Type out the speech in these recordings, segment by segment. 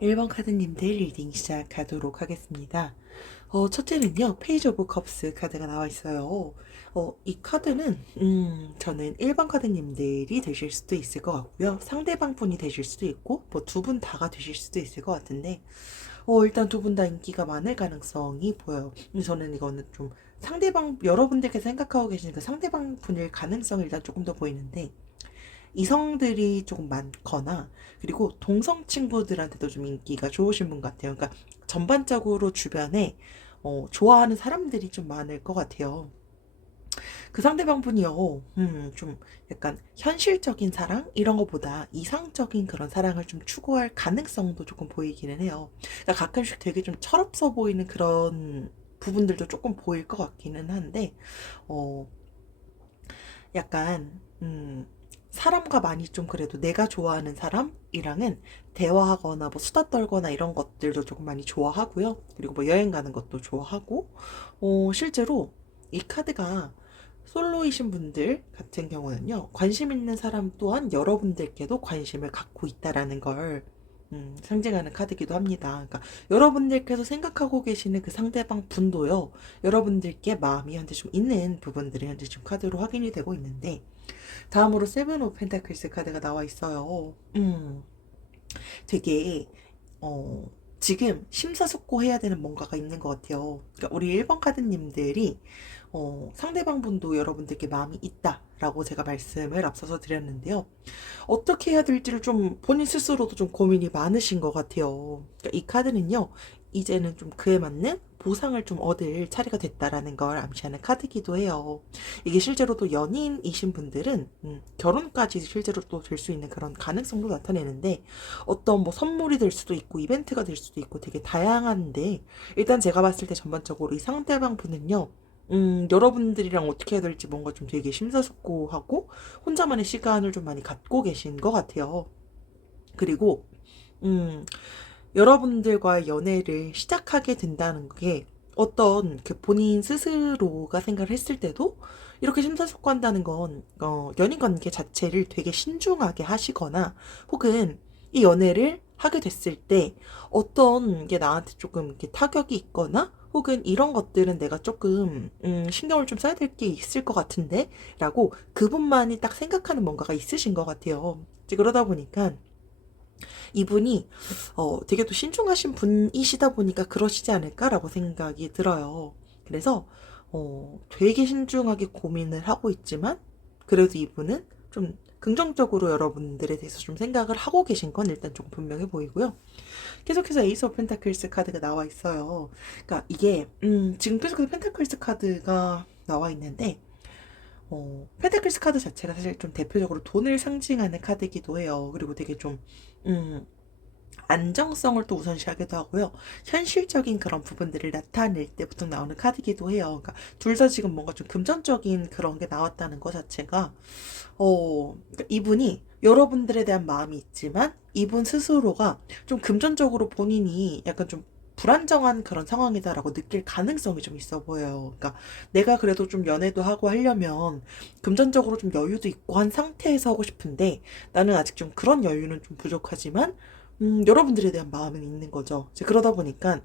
1번 카드님들 리딩 시작하도록 하겠습니다. 첫째는요, 페이지 오브 컵스 카드가 나와 있어요. 이 카드는, 저는 1번 카드님들이 되실 수도 있을 것 같고요. 상대방 분이 되실 수도 있고, 뭐 두 분 다가 되실 수도 있을 것 같은데, 일단 두 분 다 인기가 많을 가능성이 보여요. 저는 이거는 좀 여러분들께서 생각하고 계시는 그 상대방 분일 가능성이 일단 조금 더 보이는데, 이성들이 조금 많거나 그리고 동성 친구들한테도 좀 인기가 좋으신 분 같아요. 그러니까 전반적으로 주변에 좋아하는 사람들이 좀 많을 것 같아요. 그 상대방 분이요, 좀 약간 현실적인 사랑 이런 거보다 이상적인 그런 사랑을 좀 추구할 가능성도 조금 보이기는 해요. 그러니까 가끔씩 되게 좀 철없어 보이는 그런 부분들도 조금 보일 것 같기는 한데, 어, 약간 사람과 많이 좀 그래도 내가 좋아하는 사람이랑은 대화하거나 뭐 수다 떨거나 이런 것들도 조금 많이 좋아하고요. 그리고 뭐 여행 가는 것도 좋아하고, 실제로 이 카드가 솔로이신 분들 같은 경우는요, 관심 있는 사람 또한 여러분들께도 관심을 갖고 있다라는 걸 상징하는 카드기도 합니다. 그러니까 여러분들께서 생각하고 계시는 그 상대방 분도요, 여러분들께 마음이 현재 좀 있는 부분들이 현재 좀 카드로 확인이 되고 있는데, 다음으로 세븐 오브 펜타클스 카드가 나와 있어요. 되게 어, 지금 심사숙고해야 되는 뭔가가 있는 것 같아요. 그러니까 우리 1번 카드님들이 상대방 분도 여러분들께 마음이 있다라고 제가 말씀을 앞서서 드렸는데요. 어떻게 해야 될지를 좀 본인 스스로도 좀 고민이 많으신 것 같아요. 그러니까 이 카드는요, 이제는 좀 그에 맞는 보상을 좀 얻을 차례가 됐다라는 걸 암시하는 카드기도 해요. 이게 실제로 또 연인이신 분들은 결혼까지 실제로 또 될 수 있는 그런 가능성도 나타내는데, 어떤 뭐 선물이 될 수도 있고 이벤트가 될 수도 있고 되게 다양한데, 일단 제가 봤을 때 전반적으로 이 상대방 분은요, 여러분들이랑 어떻게 해야 될지 뭔가 좀 되게 심사숙고하고 혼자만의 시간을 좀 많이 갖고 계신 것 같아요. 그리고 음, 여러분들과의 연애를 시작하게 된다는 게 어떤 그 본인 스스로가 생각을 했을 때도 이렇게 심사숙고한다는 건 연인 관계 자체를 되게 신중하게 하시거나, 혹은 이 연애를 하게 됐을 때 어떤 게 나한테 조금 이렇게 타격이 있거나, 혹은 이런 것들은 내가 조금 신경을 좀 써야 될 게 있을 것 같은데 라고 그분만이 딱 생각하는 뭔가가 있으신 것 같아요. 이제 그러다 보니까 이분이 되게 또 신중하신 분이시다 보니까 그러시지 않을까라고 생각이 들어요. 그래서 되게 신중하게 고민을 하고 있지만, 그래도 이분은 좀 긍정적으로 여러분들에 대해서 좀 생각을 하고 계신 건 일단 좀 분명해 보이고요. 계속해서 에이스 오브 펜타클스 카드가 나와 있어요. 그러니까 이게 지금 계속해서 펜타클스 카드가 나와 있는데, 펜타클스 카드 자체가 사실 좀 대표적으로 돈을 상징하는 카드이기도 해요. 그리고 되게 좀 음, 안정성을 또 우선시하기도 하고요. 현실적인 그런 부분들을 나타낼 때 보통 나오는 카드이기도 해요. 그러니까 둘 다 지금 뭔가 좀 금전적인 그런 게 나왔다는 것 자체가, 그러니까 이분이 여러분들에 대한 마음이 있지만 이분 스스로가 좀 금전적으로 본인이 약간 좀 불안정한 그런 상황이다라고 느낄 가능성이 좀 있어 보여요. 그러니까 내가 그래도 좀 연애도 하고 하려면 금전적으로 좀 여유도 있고 한 상태에서 하고 싶은데, 나는 아직 좀 그런 여유는 좀 부족하지만 여러분들에 대한 마음은 있는 거죠. 이제 그러다 보니까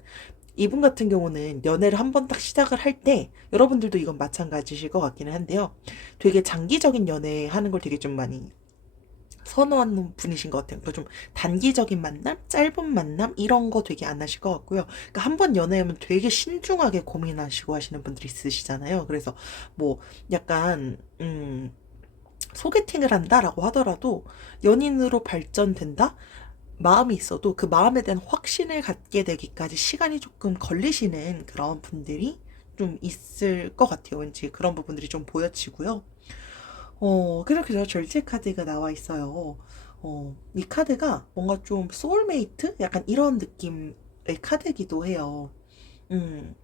이분 같은 경우는 연애를 한번 딱 시작을 할 때, 여러분들도 이건 마찬가지실 것 같기는 한데요, 되게 장기적인 연애 하는 걸 되게 좀 많이 선호하는 분이신 것 같아요. 그러니까 좀 단기적인 만남, 짧은 만남 이런 거 되게 안 하실 것 같고요. 그러니까 한 번 연애하면 되게 신중하게 고민하시고 하시는 분들이 있으시잖아요. 그래서 뭐 약간 소개팅을 한다라고 하더라도 연인으로 발전된다? 마음이 있어도 그 마음에 대한 확신을 갖게 되기까지 시간이 조금 걸리시는 그런 분들이 좀 있을 것 같아요. 왠지 그런 부분들이 좀 보여지고요. 그래서 절제 카드가 나와 있어요. 이 카드가 뭔가 좀 소울메이트? 약간 이런 느낌의 카드이기도 해요. 음,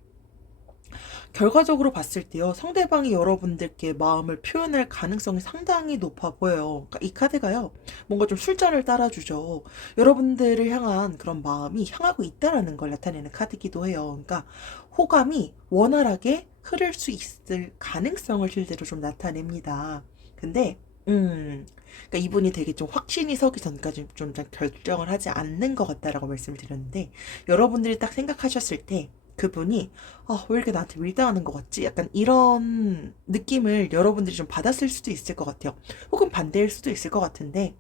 결과적으로 봤을 때요, 상대방이 여러분들께 마음을 표현할 가능성이 상당히 높아 보여요. 그러니까 이 카드가요, 뭔가 좀 술잔을 따라주죠. 여러분들을 향한 그런 마음이 향하고 있다라는 걸 나타내는 카드이기도 해요. 그러니까 호감이 원활하게 흐를 수 있을 가능성을 실제로 좀 나타냅니다. 근데, 그러니까 이분이 되게 좀 확신이 서기 전까지 좀 결정을 하지 않는 것 같다라고 말씀을 드렸는데, 여러분들이 딱 생각하셨을 때 그분이 왜 이렇게 나한테 밀당하는 것 같지? 약간 이런 느낌을 여러분들이 좀 받았을 수도 있을 것 같아요. 혹은 반대일 수도 있을 것 같은데,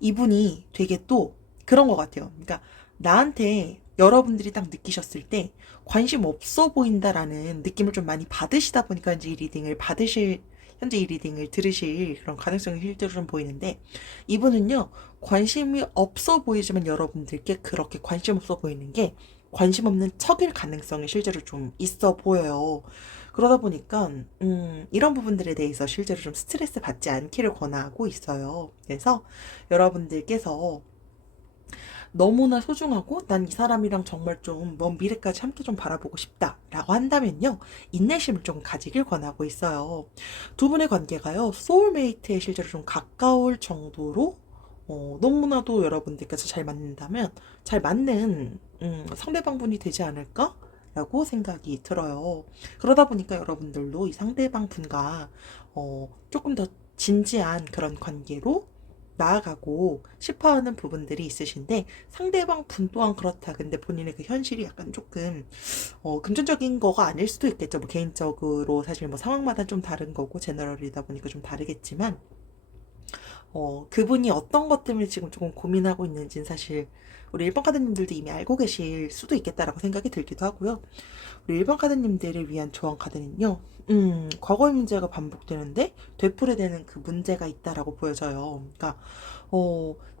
이분이 되게 또 그런 것 같아요. 그러니까 나한테 여러분들이 딱 느끼셨을 때 관심 없어 보인다라는 느낌을 좀 많이 받으시다 보니까 이제 현재 이 리딩을 들으실 그런 가능성이 실제로 좀 보이는데, 이분은요, 관심이 없어 보이지만 여러분들께 그렇게 관심 없어 보이는 게 관심 없는 척일 가능성이 실제로 좀 있어 보여요. 그러다 보니까 이런 부분들에 대해서 실제로 좀 스트레스 받지 않기를 권하고 있어요. 그래서 여러분들께서 너무나 소중하고 난 이 사람이랑 정말 좀 먼 미래까지 함께 좀 바라보고 싶다라고 한다면요, 인내심을 좀 가지길 권하고 있어요. 두 분의 관계가요, 소울메이트에 실제로 좀 가까울 정도로 너무나도 여러분들께서 잘 맞는다면 잘 맞는 상대방분이 되지 않을까? 라고 생각이 들어요. 그러다 보니까 여러분들도 이 상대방 분과 조금 더 진지한 그런 관계로 나아가고 싶어 하는 부분들이 있으신데, 상대방 분 또한 그렇다. 근데 본인의 그 현실이 약간 조금, 금전적인 거가 아닐 수도 있겠죠. 뭐 개인적으로 사실 뭐 상황마다 좀 다른 거고, 제너럴이다 보니까 좀 다르겠지만, 그분이 어떤 것 때문에 지금 조금 고민하고 있는지는 사실 우리 1번 카드님들도 이미 알고 계실 수도 있겠다라고 생각이 들기도 하고요. 우리 1번 카드님들을 위한 조언 카드는요, 과거의 문제가 반복되는데 되풀이되는 그 문제가 있다라고 보여져요. 그러니까,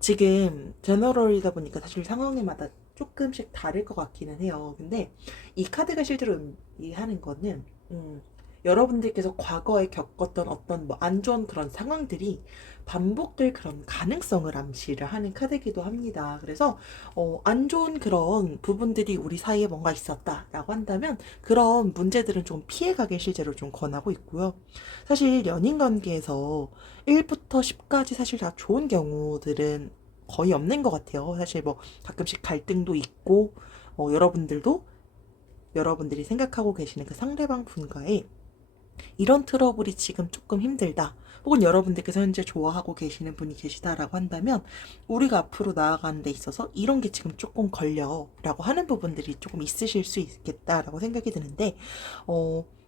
지금 제너럴이다 보니까 사실 상황마다 조금씩 다를 것 같기는 해요. 근데 이 카드가 실제로 의미하는 거는, 여러분들께서 과거에 겪었던 어떤 뭐 안 좋은 그런 상황들이 반복될 그런 가능성을 암시를 하는 카드이기도 합니다. 그래서 안 좋은 그런 부분들이 우리 사이에 뭔가 있었다라고 한다면 그런 문제들은 좀 피해가길 실제로 좀 권하고 있고요. 사실 연인 관계에서 1부터 10까지 사실 다 좋은 경우들은 거의 없는 것 같아요. 사실 뭐 가끔씩 갈등도 있고, 여러분들이 생각하고 계시는 그 상대방 분과의 이런 트러블이 지금 조금 힘들다, 혹은 여러분들께서 현재 좋아하고 계시는 분이 계시다라고 한다면 우리가 앞으로 나아가는 데 있어서 이런 게 지금 조금 걸려 라고 하는 부분들이 조금 있으실 수 있겠다라고 생각이 드는데,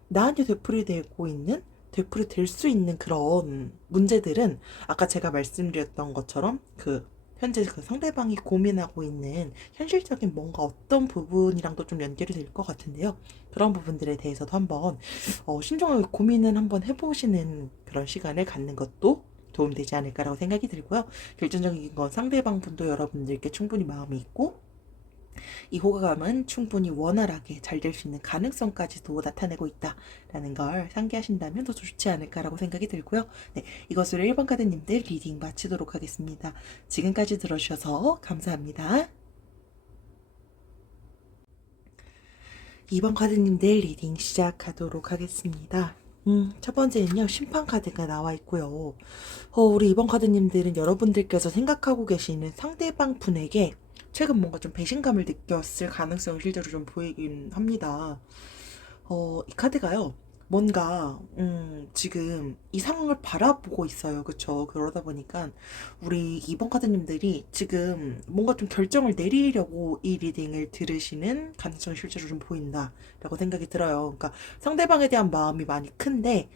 나한테 되풀이 될 수 있는 그런 문제들은 아까 제가 말씀드렸던 것처럼 현재 그 상대방이 고민하고 있는 현실적인 뭔가 어떤 부분이랑도 좀 연결이 될 것 같은데요. 그런 부분들에 대해서도 한번 신중하게 고민을 한번 해보시는 그런 시간을 갖는 것도 도움되지 않을까라고 생각이 들고요. 결정적인 건 상대방 분도 여러분들께 충분히 마음이 있고, 이 호감은 충분히 원활하게 잘 될 수 있는 가능성까지도 나타내고 있다라는 걸 상기하신다면 더 좋지 않을까라고 생각이 들고요. 네, 이것으로 1번 카드님들 리딩 마치도록 하겠습니다. 지금까지 들어주셔서 감사합니다. 2번 카드님들 리딩 시작하도록 하겠습니다. 첫 번째는요, 심판 카드가 나와 있고요. 우리 2번 카드님들은 여러분들께서 생각하고 계시는 상대방 분에게 최근 뭔가 좀 배신감을 느꼈을 가능성이 실제로 좀 보이긴 합니다. 이 카드가요, 뭔가 지금 이 상황을 바라보고 있어요. 그쵸? 그러다 보니까 우리 2번 카드님들이 지금 뭔가 좀 결정을 내리려고 이 리딩을 들으시는 가능성이 실제로 좀 보인다라고 생각이 들어요. 그러니까 상대방에 대한 마음이 많이 큰데,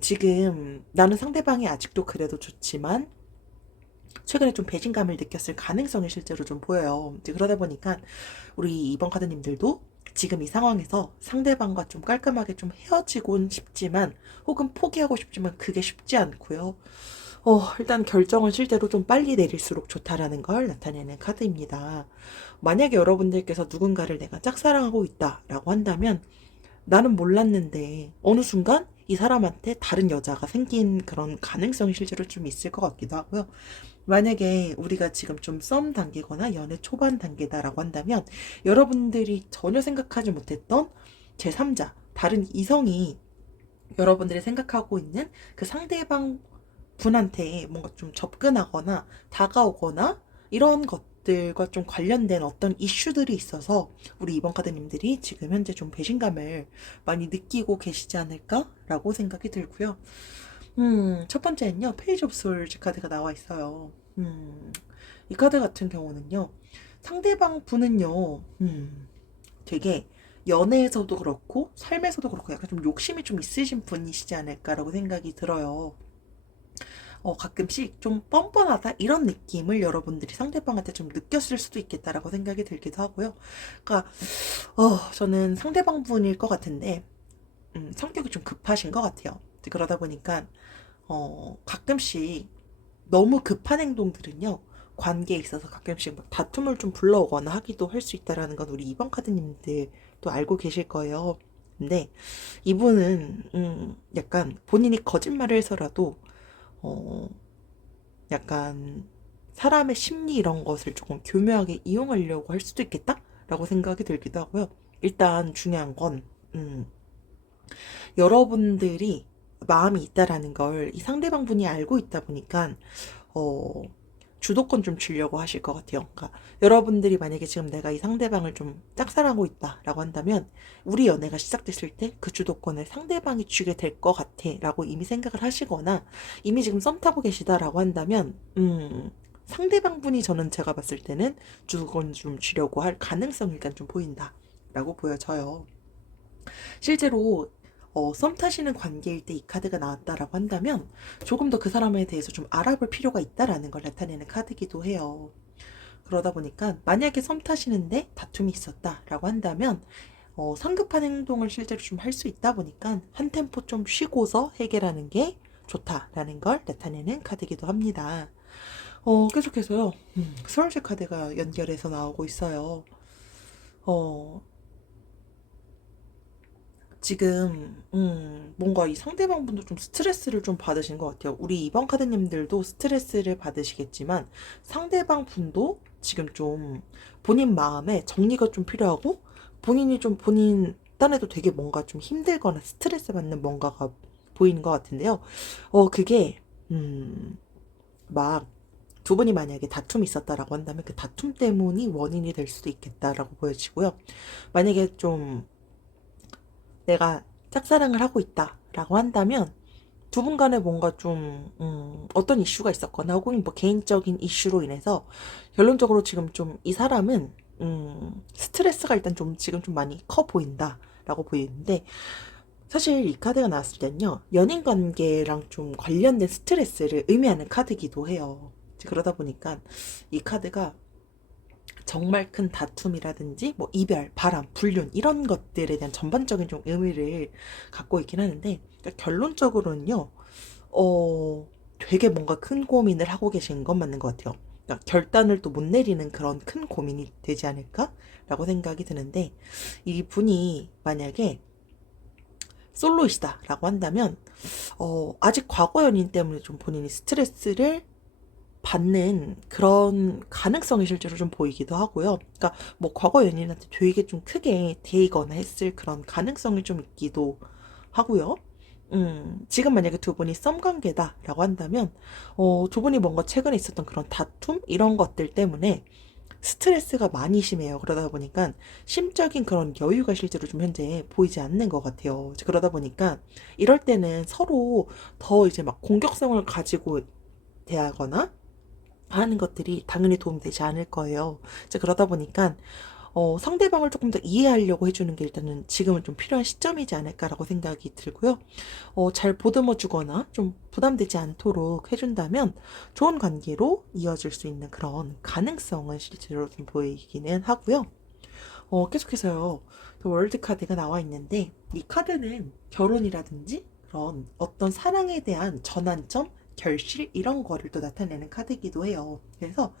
지금 나는 상대방이 아직도 그래도 좋지만 최근에 좀 배신감을 느꼈을 가능성이 실제로 좀 보여요. 이제 그러다 보니까 우리 2번 카드님들도 지금 이 상황에서 상대방과 좀 깔끔하게 좀 헤어지곤 싶지만, 혹은 포기하고 싶지만 그게 쉽지 않고요. 일단 결정은 실제로 좀 빨리 내릴수록 좋다라는 걸 나타내는 카드입니다. 만약에 여러분들께서 누군가를 내가 짝사랑하고 있다라고 한다면, 나는 몰랐는데 어느 순간 이 사람한테 다른 여자가 생긴 그런 가능성이 실제로 좀 있을 것 같기도 하고요. 만약에 우리가 지금 좀 썸 단계거나 연애 초반 단계다라고 한다면, 여러분들이 전혀 생각하지 못했던 제3자, 다른 이성이 여러분들이 생각하고 있는 그 상대방 분한테 뭔가 좀 접근하거나 다가오거나 이런 것들과 좀 관련된 어떤 이슈들이 있어서 우리 2번 카드님들이 지금 현재 좀 배신감을 많이 느끼고 계시지 않을까라고 생각이 들고요. 첫 번째는요, 페이지 오브 솔즈 카드가 나와 있어요. 이 카드 같은 경우는요, 상대방 분은요, 되게 연애에서도 그렇고, 삶에서도 그렇고, 약간 좀 욕심이 좀 있으신 분이시지 않을까라고 생각이 들어요. 가끔씩 좀 뻔뻔하다 이런 느낌을 여러분들이 상대방한테 좀 느꼈을 수도 있겠다라고 생각이 들기도 하고요. 그러니까 저는 상대방 분일 것 같은데 성격이 좀 급하신 것 같아요. 그러다 보니까 가끔씩 너무 급한 행동들은요, 관계에 있어서 가끔씩 막 다툼을 좀 불러오거나 하기도 할 수 있다라는 건 우리 이번 카드님들도 알고 계실 거예요. 근데 이분은 약간 본인이 거짓말을 해서라도 어, 약간 사람의 심리 이런 것을 조금 교묘하게 이용하려고 할 수도 있겠다라고 생각이 들기도 하고요. 일단 중요한 건 여러분들이 마음이 있다라는 걸 이 상대방 분이 알고 있다 보니까 어, 주도권 좀 주려고 하실 것 같아요. 그러니까 여러분들이 만약에 지금 내가 이 상대방을 좀 짝사랑하고 있다라고 한다면 우리 연애가 시작됐을 때 그 주도권을 상대방이 쥐게 될 것 같아라고 이미 생각을 하시거나 이미 지금 썸 타고 계시다라고 한다면 상대방 분이 저는 제가 봤을 때는 주도권 좀 쥐려고 할 가능성이 일단 좀 보인다라고 보여져요. 실제로 썸 타시는 관계일 때 이 카드가 나왔다라고 한다면 조금 더 그 사람에 대해서 좀 알아볼 필요가 있다라는 걸 나타내는 카드기도 해요. 그러다 보니까 만약에 썸 타시는데 다툼이 있었다라고 한다면 성급한 행동을 실제로 좀 할 수 있다 보니까 한 템포 좀 쉬고서 해결하는 게 좋다라는 걸 나타내는 카드기도 합니다. 계속해서요. 스월즈 카드가 연결해서 나오고 있어요. 어, 지금 뭔가 이 상대방 분도 좀 스트레스를 좀 받으신 것 같아요. 우리 이번 카드님들도 스트레스를 받으시겠지만 상대방 분도 지금 좀 본인 마음에 정리가 좀 필요하고 본인이 좀 본인 딴에도 되게 뭔가 좀 힘들거나 스트레스 받는 뭔가가 보이는 것 같은데요. 그게 막 두 분이 만약에 다툼이 있었다라고 한다면 그 다툼 때문이 원인이 될 수도 있겠다라고 보여지고요. 만약에 좀 내가 짝사랑을 하고 있다라고 한다면 두 분 간에 뭔가 좀 어떤 이슈가 있었거나 혹은 뭐 개인적인 이슈로 인해서 결론적으로 지금 좀 이 사람은 스트레스가 일단 좀 지금 좀 많이 커 보인다라고 보이는데 사실 이 카드가 나왔을 때는요, 연인 관계랑 좀 관련된 스트레스를 의미하는 카드기도 해요. 그러다 보니까 이 카드가 정말 큰 다툼이라든지 뭐 이별, 바람, 불륜 이런 것들에 대한 전반적인 좀 의미를 갖고 있긴 하는데 그러니까 결론적으로는요. 되게 뭔가 큰 고민을 하고 계신 건 맞는 것 같아요. 그러니까 결단을 또 못 내리는 그런 큰 고민이 되지 않을까라고 생각이 드는데 이 분이 만약에 솔로이시다라고 한다면 아직 과거 연인 때문에 좀 본인이 스트레스를 받는 그런 가능성이 실제로 좀 보이기도 하고요. 그러니까 뭐 과거 연인한테 되게 좀 크게 데이거나 했을 그런 가능성이 좀 있기도 하고요. 지금 만약에 두 분이 썸 관계다라고 한다면, 두 분이 뭔가 최근에 있었던 그런 다툼? 이런 것들 때문에 스트레스가 많이 심해요. 그러다 보니까 심적인 그런 여유가 실제로 좀 현재 보이지 않는 것 같아요. 그러다 보니까 이럴 때는 서로 더 이제 막 공격성을 가지고 대하거나 하는 것들이 당연히 도움되지 않을 거예요. 이제 그러다 보니까 상대방을 조금 더 이해하려고 해주는 게 일단은 지금은 좀 필요한 시점이지 않을까라고 생각이 들고요. 잘 보듬어 주거나 좀 부담되지 않도록 해준다면 좋은 관계로 이어질 수 있는 그런 가능성은 실제로 좀 보이기는 하고요. 계속해서요. 또 월드 카드가 나와 있는데 이 카드는 결혼이라든지 그런 어떤 사랑에 대한 전환점, 결실 이런 거를 또 나타내는 카드이기도 해요. 그래서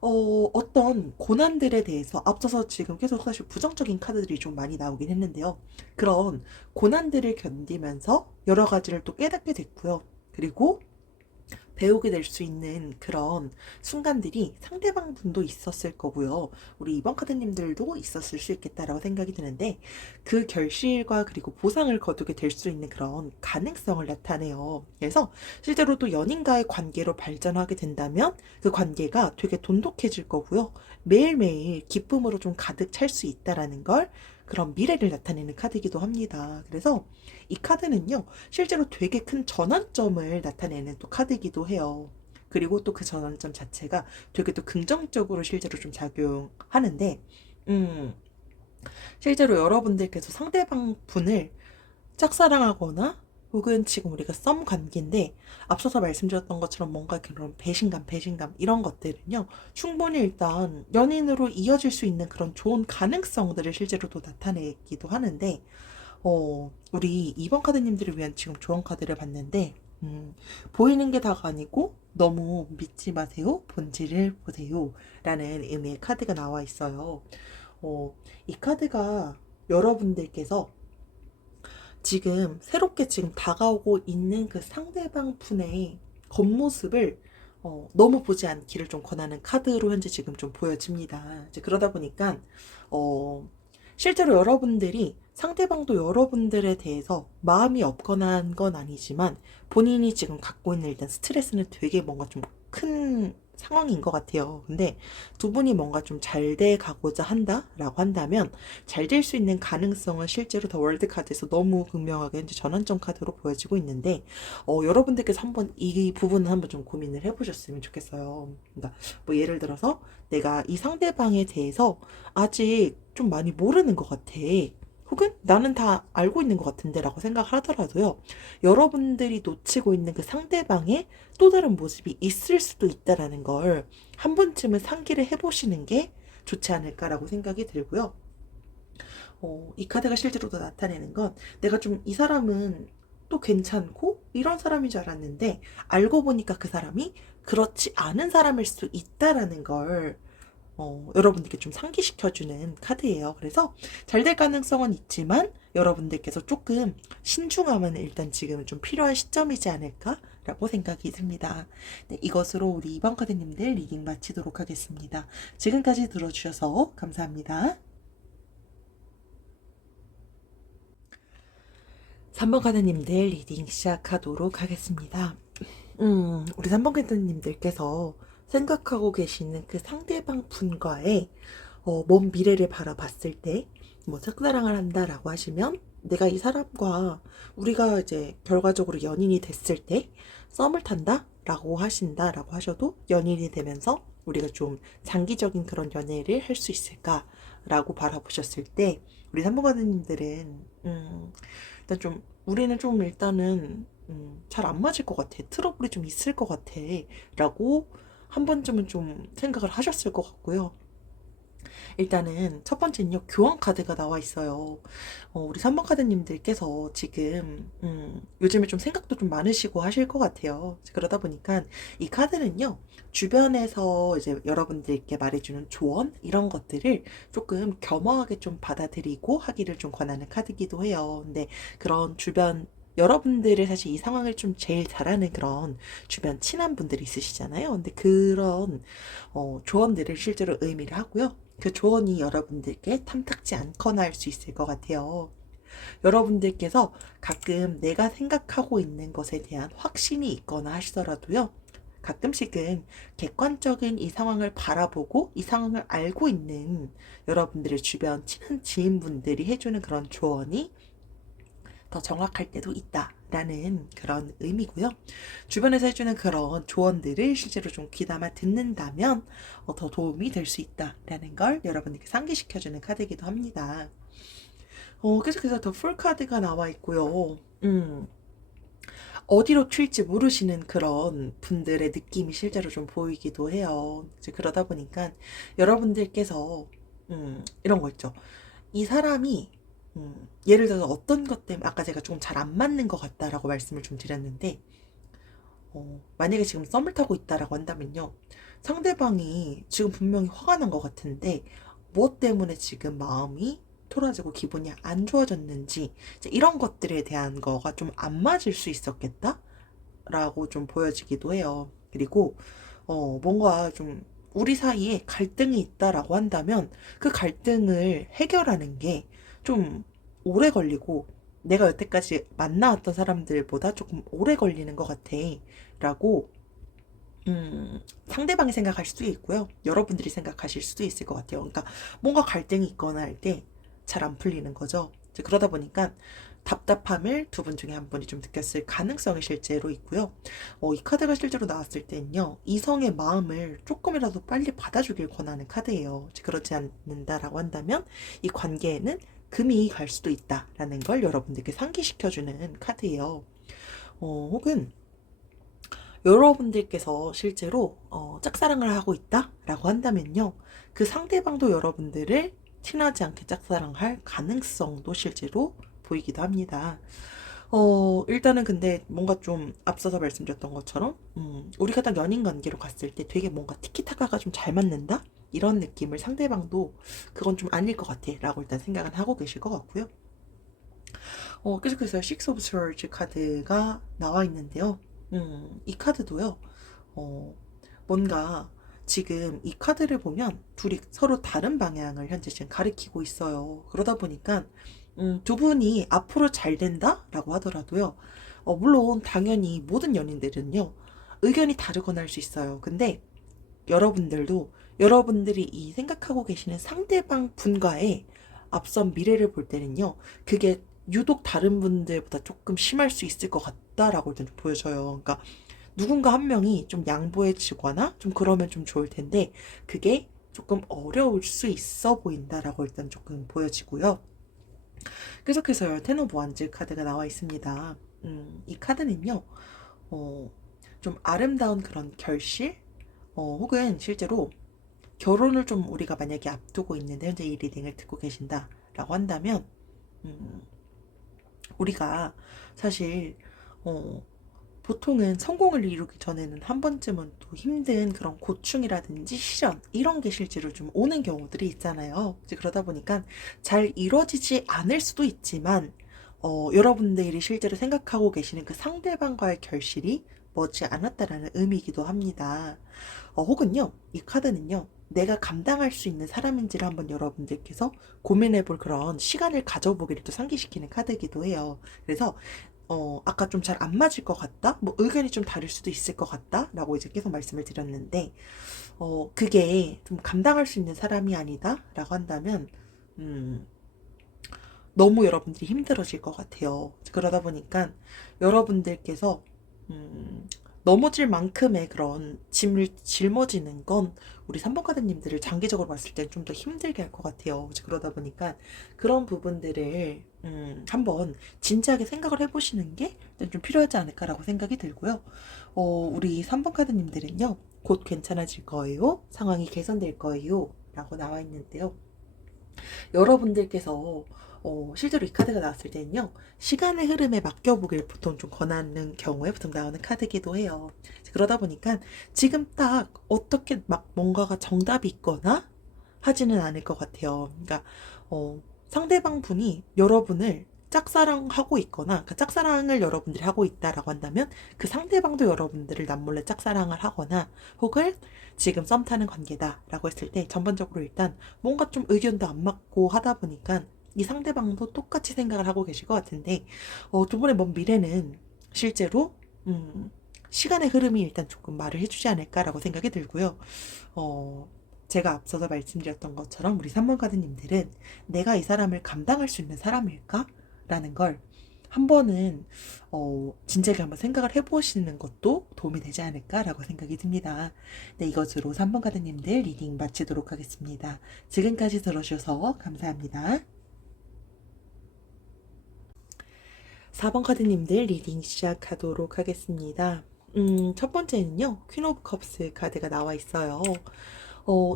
어떤 고난들에 대해서 앞서서 지금 계속 사실 부정적인 카드들이 좀 많이 나오긴 했는데요. 그런 고난들을 견디면서 여러 가지를 또 깨닫게 됐고요. 그리고 배우게 될 수 있는 그런 순간들이 상대방 분도 있었을 거고요. 우리 이번 카드님들도 있었을 수 있겠다라고 생각이 드는데 그 결실과 그리고 보상을 거두게 될 수 있는 그런 가능성을 나타내요. 그래서 실제로 또 연인과의 관계로 발전하게 된다면 그 관계가 되게 돈독해질 거고요. 매일매일 기쁨으로 좀 가득 찰 수 있다라는 걸 그런 미래를 나타내는 카드이기도 합니다. 그래서 이 카드는요, 실제로 되게 큰 전환점을 나타내는 또 카드이기도 해요. 그리고 또 그 전환점 자체가 되게 또 긍정적으로 실제로 좀 작용하는데, 음, 실제로 여러분들께서 상대방 분을 짝사랑하거나 혹은 지금 우리가 썸 관계인데 앞서서 말씀드렸던 것처럼 뭔가 그런 배신감 이런 것들은요, 충분히 일단 연인으로 이어질 수 있는 그런 좋은 가능성들을 실제로도 나타내기도 하는데, 우리 2번 카드님들을 위한 지금 조언 카드를 봤는데, 보이는 게 다가 아니고 너무 믿지 마세요, 본질을 보세요 라는 의미의 카드가 나와 있어요. 이 카드가 여러분들께서 지금 새롭게 지금 다가오고 있는 그 상대방 분의 겉모습을 너무 보지 않기를 좀 권하는 카드로 현재 지금 좀 보여집니다. 이제 그러다 보니까 어, 실제로 여러분들이 상대방도 여러분들에 대해서 마음이 없거나 한 건 아니지만 본인이 지금 갖고 있는 일단 스트레스는 되게 뭔가 좀 큰 상황인 것 같아요. 근데 두 분이 뭔가 좀 잘 돼 가고자 한다라고 한다면 잘 될 수 있는 가능성은 실제로 더 월드 카드에서 너무 극명하게 현재 전환점 카드로 보여지고 있는데, 여러분들께서 한번 이 부분은 한번 좀 고민을 해보셨으면 좋겠어요. 그러니까 뭐 예를 들어서 내가 이 상대방에 대해서 아직 좀 많이 모르는 것 같아. 혹은 나는 다 알고 있는 것 같은데 라고 생각하더라도요, 여러분들이 놓치고 있는 그 상대방의 또 다른 모습이 있을 수도 있다라는 걸 한 번쯤은 상기를 해보시는 게 좋지 않을까라고 생각이 들고요. 이 카드가 실제로도 나타내는 건 내가 좀 이 사람은 또 괜찮고 이런 사람인 줄 알았는데 알고 보니까 그 사람이 그렇지 않은 사람일 수 있다라는 걸 여러분들께 좀 상기시켜주는 카드예요. 그래서 잘 될 가능성은 있지만 여러분들께서 조금 신중함은 일단 지금은 좀 필요한 시점이지 않을까라고 생각이 듭니다. 네, 이것으로 우리 이번 카드님들 리딩 마치도록 하겠습니다. 지금까지 들어주셔서 감사합니다. 3번 카드님들 리딩 시작하도록 하겠습니다. 우리 3번 카드님들께서 생각하고 계시는 그 상대방 분과의 먼 미래를 바라봤을 때, 뭐 짝사랑을 한다라고 하시면 내가 이 사람과 우리가 이제 결과적으로 연인이 됐을 때 썸을 탄다라고 하신다라고 하셔도 연인이 되면서 우리가 좀 장기적인 그런 연애를 할 수 있을까라고 바라보셨을 때, 우리 3번 카드님들은 일단 좀 우리는 좀 일단은 잘 안 맞을 것 같아. 트러블이 좀 있을 것 같아. 라고 한 번쯤은 좀 생각을 하셨을 것 같고요. 일단은 첫 번째는요, 교환 카드가 나와 있어요. 우리 3번 카드님들께서 지금, 요즘에 좀 생각도 좀 많으시고 하실 것 같아요. 그러다 보니까 이 카드는요, 주변에서 이제 여러분들께 말해주는 조언, 이런 것들을 조금 겸허하게 좀 받아들이고 하기를 좀 권하는 카드기도 해요. 근데 그런 주변, 여러분들의 사실 이 상황을 좀 제일 잘하는 그런 주변 친한 분들이 있으시잖아요. 근데 그런 조언들을 실제로 의미를 하고요. 그 조언이 여러분들께 탐탁지 않거나 할 수 있을 것 같아요. 여러분들께서 가끔 내가 생각하고 있는 것에 대한 확신이 있거나 하시더라도요, 가끔씩은 객관적인 이 상황을 바라보고 이 상황을 알고 있는 여러분들의 주변 친한 지인분들이 해주는 그런 조언이 더 정확할 때도 있다라는 그런 의미고요. 주변에서 해주는 그런 조언들을 실제로 좀 귀담아 듣는다면 더 도움이 될 수 있다라는 걸 여러분에게 상기시켜주는 카드이기도 합니다. 계속해서 더 풀 카드가 나와 있고요. 어디로 튈지 모르시는 그런 분들의 느낌이 실제로 좀 보이기도 해요. 이제 그러다 보니까 여러분들께서 이런 거 있죠. 이 사람이 예를 들어서 어떤 것 때문에 아까 제가 좀 잘 안 맞는 것 같다라고 말씀을 좀 드렸는데, 만약에 지금 썸을 타고 있다라고 한다면요, 상대방이 지금 분명히 화가 난 것 같은데 무엇 때문에 지금 마음이 토라지고 기분이 안 좋아졌는지 이제 이런 것들에 대한 거가 좀 안 맞을 수 있었겠다라고 좀 보여지기도 해요. 그리고 뭔가 좀 우리 사이에 갈등이 있다라고 한다면 그 갈등을 해결하는 게 좀 오래 걸리고 내가 여태까지 만나왔던 사람들보다 조금 오래 걸리는 것 같아 라고 상대방이 생각할 수도 있고요. 여러분들이 생각하실 수도 있을 것 같아요. 그러니까 뭔가 갈등이 있거나 할 때 잘 안 풀리는 거죠. 이제 그러다 보니까 답답함을 두 분 중에 한 분이 좀 느꼈을 가능성이 실제로 있고요. 이 카드가 실제로 나왔을 때는요, 이성의 마음을 조금이라도 빨리 받아주길 권하는 카드예요. 그렇지 않는다라고 한다면 이 관계에는 금이 갈 수도 있다라는 걸 여러분들께 상기시켜주는 카드예요. 혹은 여러분들께서 실제로 짝사랑을 하고 있다라고 한다면요, 그 상대방도 여러분들을 티나지 않게 짝사랑할 가능성도 실제로 보이기도 합니다. 일단은 근데 뭔가 좀 앞서서 말씀드렸던 것처럼, 우리가 딱 연인 관계로 갔을 때 되게 뭔가 티키타카가 좀 잘 맞는다? 이런 느낌을 상대방도 그건 좀 아닐 것 같아 라고 일단 생각은 하고 계실 것 같고요. 계속해서 Six of Swords 카드가 나와 있는데요. 이 카드도요, 어, 뭔가 지금 이 카드를 보면 둘이 서로 다른 방향을 현재 지금 가리키고 있어요. 그러다 보니까 두 분이 앞으로 잘 된다라고 하더라도요. 물론 당연히 모든 연인들은요, 의견이 다르거나 할 수 있어요. 근데 여러분들도 여러분들이 이 생각하고 계시는 상대방 분과의 앞선 미래를 볼 때는요, 그게 유독 다른 분들보다 조금 심할 수 있을 것 같다라고 좀 보여져요. 그러니까 누군가 한 명이 좀 양보해지거나 좀 그러면 좀 좋을 텐데 그게 조금 어려울 수 있어 보인다라고 일단 조금 보여지고요. 계속해서 텐 오브 완즈 카드가 나와 있습니다. 이 카드는요, 어, 좀 아름다운 그런 결실, 혹은 실제로 결혼을 좀 우리가 만약에 앞두고 있는데 현재 이 리딩을 듣고 계신다라고 한다면, 음, 우리가 사실 보통은 성공을 이루기 전에는 한 번쯤은 또 힘든 그런 고충이라든지 시련 이런 게 실제로 좀 오는 경우들이 있잖아요. 이제 그러다 보니까 잘 이루어지지 않을 수도 있지만 여러분들이 실제로 생각하고 계시는 그 상대방과의 결실이 머지 않았다라는 의미이기도 합니다. 혹은요, 이 카드는요, 내가 감당할 수 있는 사람인지를 한번 여러분들께서 고민해 볼 그런 시간을 가져보기를 또 상기시키는 카드이기도 해요. 그래서 아까 좀 잘 안 맞을 것 같다? 뭐 의견이 좀 다를 수도 있을 것 같다? 라고 이제 계속 말씀을 드렸는데, 그게 좀 감당할 수 있는 사람이 아니다? 라고 한다면, 음, 너무 여러분들이 힘들어질 것 같아요. 그러다 보니까 여러분들께서 음, 넘어질 만큼의 그런 짐을 짊어지는 건 우리 3번 카드님들을 장기적으로 봤을 땐 좀 더 힘들게 할 것 같아요. 그러다 보니까 그런 부분들을 한번 진지하게 생각을 해보시는 게 좀 필요하지 않을까라고 생각이 들고요. 우리 3번 카드님들은요, 곧 괜찮아질 거예요. 상황이 개선될 거예요. 라고 나와 있는데요. 여러분들께서 실제로 이 카드가 나왔을 때는요, 시간의 흐름에 맡겨보길 보통 좀 권하는 경우에 보통 나오는 카드기도 해요. 그러다 보니까 지금 딱 어떻게 막 뭔가가 정답이 있거나 하지는 않을 것 같아요. 그러니까 상대방 분이 여러분을 짝사랑하고 있거나 그 짝사랑을 여러분들이 하고 있다라고 한다면 그 상대방도 여러분들을 남몰래 짝사랑을 하거나 혹은 지금 썸 타는 관계다라고 했을 때 전반적으로 일단 뭔가 좀 의견도 안 맞고 하다 보니까 이 상대방도 똑같이 생각을 하고 계실 것 같은데 두 분의 먼 미래는 실제로 시간의 흐름이 일단 조금 말을 해주지 않을까라고 생각이 들고요. 제가 앞서서 말씀드렸던 것처럼 우리 3번 카드님들은 내가 이 사람을 감당할 수 있는 사람일까? 라는 걸 한 번은 진지하게 한번 생각을 해보시는 것도 도움이 되지 않을까라고 생각이 듭니다. 네, 이것으로 3번 카드님들 리딩 마치도록 하겠습니다. 지금까지 들어주셔서 감사합니다. 4번 카드님들 리딩 시작하도록 하겠습니다. 첫 번째는요, 퀸 오브 컵스 카드가 나와 있어요.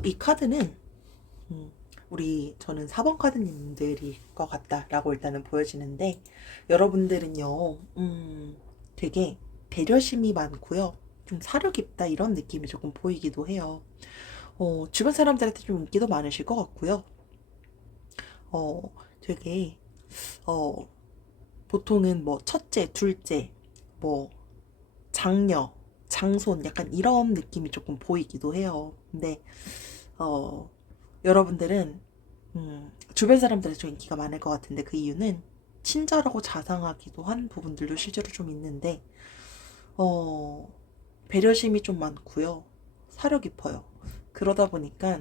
이 카드는 저는 4번 카드님들일 것 같다라고 일단은 보여지는데, 여러분들은요, 되게 배려심이 많고요. 좀 사려 깊다 이런 느낌이 조금 보이기도 해요. 주변 사람들한테 좀 인기도 많으실 것 같고요. 되게, 어, 보통은 뭐, 첫째, 둘째, 뭐, 장녀, 장손, 약간 이런 느낌이 조금 보이기도 해요. 근데, 어, 여러분들은 주변 사람들의 좀 인기가 많을 것 같은데 그 이유는 친절하고 자상하기도 한 부분들도 실제로 좀 있는데 어, 배려심이 좀 많고요. 사려 깊어요. 그러다 보니까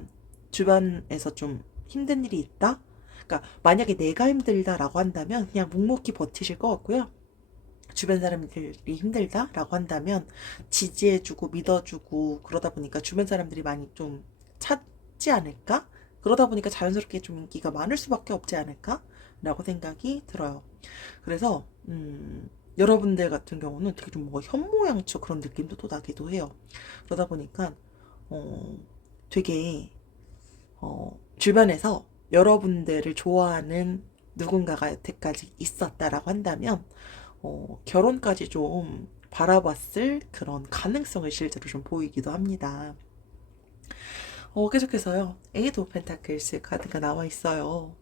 주변에서 좀 힘든 일이 있다? 그러니까 만약에 내가 힘들다라고 한다면 그냥 묵묵히 버티실 것 같고요. 주변 사람들이 힘들다라고 한다면 지지해주고 믿어주고 그러다 보니까 주변 사람들이 많이 좀 찾지 않을까? 그러다 보니까 자연스럽게 좀 인기가 많을 수밖에 없지 않을까? 라고 생각이 들어요. 그래서 여러분들 같은 경우는 되게 좀 뭔가 현모양처 그런 느낌도 또 나기도 해요. 그러다 보니까 어, 되게 주변에서 여러분들을 좋아하는 누군가가 여태까지 있었다라고 한다면 결혼까지 좀 바라봤을 그런 가능성을 실제로 좀 보이기도 합니다. 계속해서요. 에이드 오브 펜타클스 카드가 나와 있어요.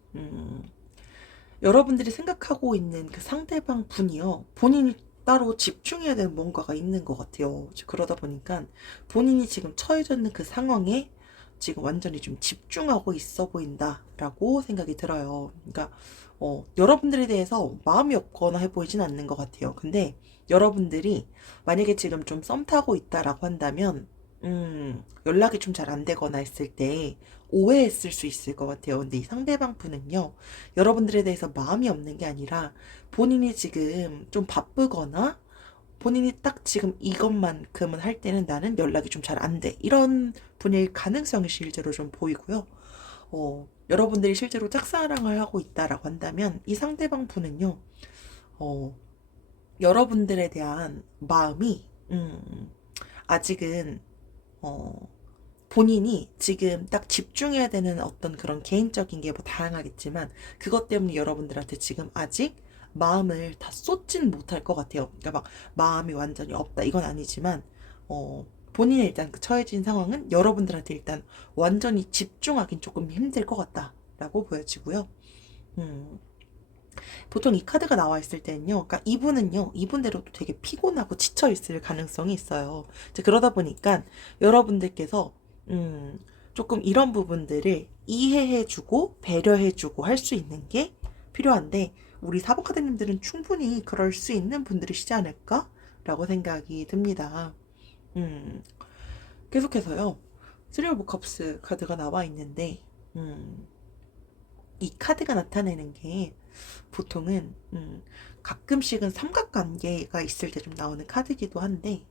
여러분들이 생각하고 있는 그 상대방 분이요. 본인이 따로 집중해야 되는 뭔가가 있는 것 같아요. 그러다 보니까 본인이 지금 처해져 있는 그 상황에 지금 완전히 좀 집중하고 있어 보인다라고 생각이 들어요. 그러니까 여러분들에 대해서 마음이 없거나 해 보이진 않는 것 같아요. 근데 여러분들이 만약에 지금 좀 썸 타고 있다라고 한다면 연락이 좀 잘 안 되거나 했을 때 오해했을 수 있을 것 같아요. 근데 이 상대방 분은요, 여러분들에 대해서 마음이 없는 게 아니라 본인이 지금 좀 바쁘거나 본인이 딱 지금 이것만큼은 할 때는 나는 연락이 좀 잘 안 돼. 이런 분일 가능성이 실제로 좀 보이고요. 여러분들이 실제로 짝사랑을 하고 있다라고 한다면 이 상대방 분은요, 어, 여러분들에 대한 마음이, 아직은, 어, 본인이 지금 딱 집중해야 되는 어떤 그런 개인적인 게 뭐 다양하겠지만 그것 때문에 여러분들한테 지금 아직 마음을 다 쏟진 못할 것 같아요. 그러니까 막 마음이 완전히 없다 이건 아니지만 본인이 일단 그 처해진 상황은 여러분들한테 일단 완전히 집중하긴 조금 힘들 것 같다라고 보여지고요. 음, 보통 이 카드가 나와 있을 때는요, 그러니까 이분은요, 이분대로도 되게 피곤하고 지쳐 있을 가능성이 있어요. 이제 그러다 보니까 여러분들께서 조금 이런 부분들을 이해해주고 배려해주고 할 수 있는 게 필요한데 우리 사법 카드님들은 충분히 그럴 수 있는 분들이시지 않을까라고 생각이 듭니다. 음, 계속해서요, 쓰리 오브 컵스 카드가 나와 있는데 이 카드가 나타내는 게 보통은 가끔씩은 삼각관계가 있을 때 좀 나오는 카드기도 한데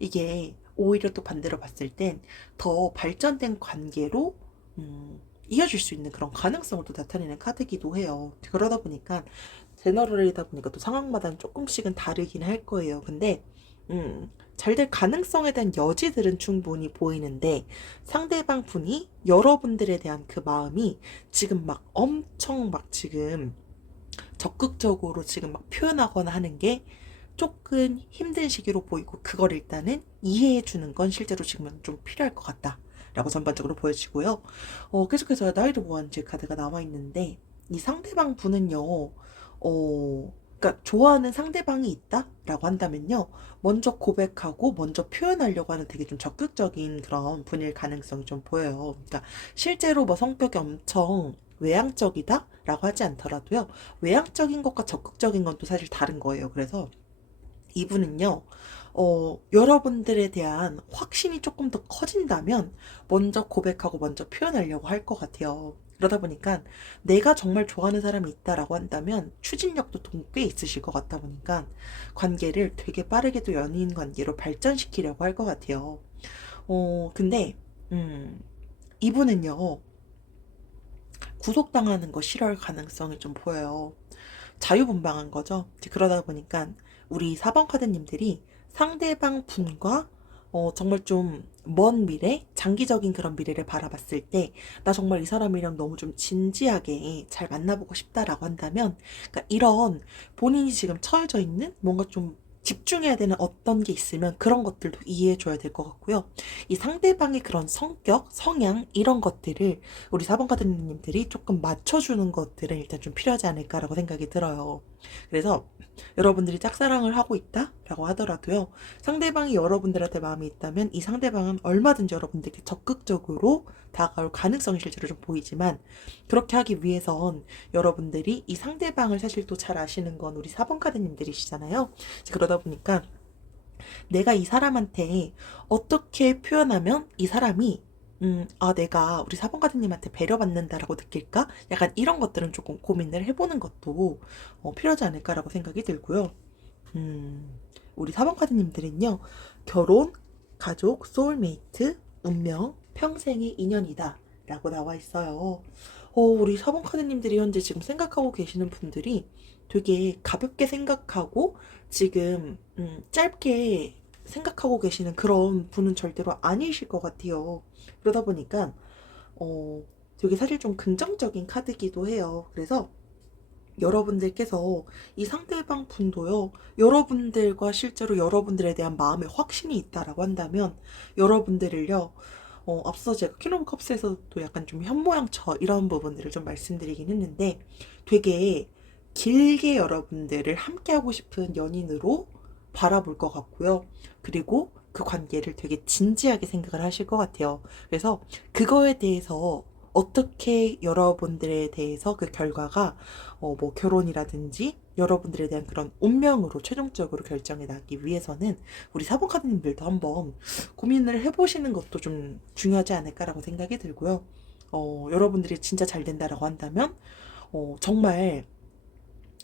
이게 오히려 또 반대로 봤을 땐 더 발전된 관계로 이어질 수 있는 그런 가능성을 또 나타내는 카드기도 해요. 그러다 보니까 제너럴이다 보니까 또 상황마다 조금씩은 다르긴 할 거예요. 근데 잘 될 가능성에 대한 여지들은 충분히 보이는데 상대방 분이 여러분들에 대한 그 마음이 지금 막 엄청 막 지금 적극적으로 지금 막 표현하거나 하는 게 조금 힘든 시기로 보이고 그걸 일단은 이해해 주는 건 실제로 지금은 좀 필요할 것 같다. 라고 전반적으로 보여지고요. 계속해서 나이드 보완제 카드가 나와 있는데 이 상대방 분은요. 그러니까 좋아하는 상대방이 있다라고 한다면요. 먼저 고백하고 먼저 표현하려고 하는 되게 좀 적극적인 그런 분일 가능성이 좀 보여요. 그러니까 실제로 뭐 성격이 엄청 외향적이다라고 하지 않더라도요. 외향적인 것과 적극적인 건 또 사실 다른 거예요. 그래서 이분은요, 여러분들에 대한 확신이 조금 더 커진다면 먼저 고백하고 먼저 표현하려고 할 것 같아요. 그러다 보니까 내가 정말 좋아하는 사람이 있다라고 한다면 추진력도 꽤 있으실 것 같다 보니까 관계를 되게 빠르게도 연인 관계로 발전시키려고 할 것 같아요. 근데, 이분은요, 구속당하는 거 싫어할 가능성이 좀 보여요. 자유분방한 거죠. 이제 그러다 보니까 우리 4번 카드님들이 상대방 분과 정말 좀 먼 미래, 장기적인 그런 미래를 바라봤을 때, 나 정말 이 사람이랑 너무 좀 진지하게 잘 만나보고 싶다라고 한다면, 그러니까 이런 본인이 지금 처해져 있는 뭔가 좀 집중해야 되는 어떤 게 있으면 그런 것들도 이해해줘야 될 것 같고요. 이 상대방의 그런 성격, 성향, 이런 것들을 우리 4번 카드님들이 조금 맞춰주는 것들은 일단 좀 필요하지 않을까라고 생각이 들어요. 그래서 여러분들이 짝사랑을 하고 있다라고 하더라도요. 상대방이 여러분들한테 마음이 있다면 이 상대방은 얼마든지 여러분들께 적극적으로 다가올 가능성이 실제로 좀 보이지만 그렇게 하기 위해선 여러분들이 이 상대방을 사실 또 잘 아시는 건 우리 4번 카드님들이시잖아요. 그러다 보니까 내가 이 사람한테 어떻게 표현하면 이 사람이 내가 우리 4번 가드님한테 배려받는다라고 느낄까? 약간 이런 것들은 조금 고민을 해보는 것도 필요하지 않을까라고 생각이 들고요. 우리 4번 카드님들은요, 결혼, 가족, 소울메이트, 운명, 평생의 인연이다. 라고 나와 있어요. 우리 4번 카드님들이 현재 지금 생각하고 계시는 분들이 되게 가볍게 생각하고 지금, 짧게 생각하고 계시는 그런 분은 절대로 아니실 것 같아요. 그러다 보니까, 되게 사실 좀 긍정적인 카드기도 해요. 그래서 여러분들께서 이 상대방 분도요, 여러분들과 실제로 여러분들에 대한 마음의 확신이 있다라고 한다면, 여러분들을요, 앞서 제가 퀸 오브 컵스에서도 약간 좀 현모양처 이런 부분들을 좀 말씀드리긴 했는데, 되게 길게 여러분들을 함께하고 싶은 연인으로 바라볼 것 같고요. 그리고 그 관계를 되게 진지하게 생각을 하실 것 같아요. 그래서 그거에 대해서 어떻게 여러분들에 대해서 그 결과가 뭐 결혼이라든지 여러분들에 대한 그런 운명으로 최종적으로 결정이 나기 위해서는 우리 사본카드님들도 한번 고민을 해보시는 것도 좀 중요하지 않을까라고 생각이 들고요. 여러분들이 진짜 잘 된다라고 한다면 정말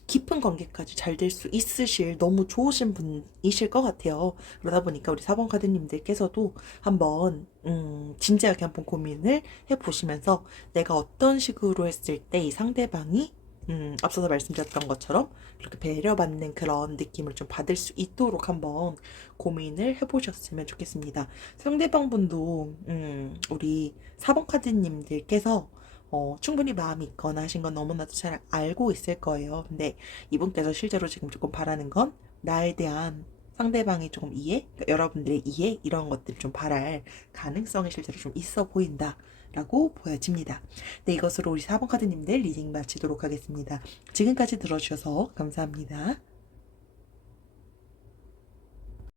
깊은 관계까지 잘 될 수 있으실 너무 좋으신 분이실 것 같아요. 그러다 보니까 우리 4번 카드님들께서도 한번 진지하게 한번 고민을 해보시면서 내가 어떤 식으로 했을 때 이 상대방이 앞서서 말씀드렸던 것처럼 이렇게 배려받는 그런 느낌을 좀 받을 수 있도록 한번 고민을 해보셨으면 좋겠습니다. 상대방 분도 우리 4번 카드님들께서 충분히 마음이 있거나 하신 건 너무나도 잘 알고 있을 거예요. 근데 이분께서 실제로 지금 조금 바라는 건 나에 대한 상대방이 조금 이해, 그러니까 여러분들의 이해 이런 것들을 좀 바랄 가능성이 실제로 좀 있어 보인다라고 보여집니다. 네, 이것으로 우리 4번 카드님들 리딩 마치도록 하겠습니다. 지금까지 들어주셔서 감사합니다.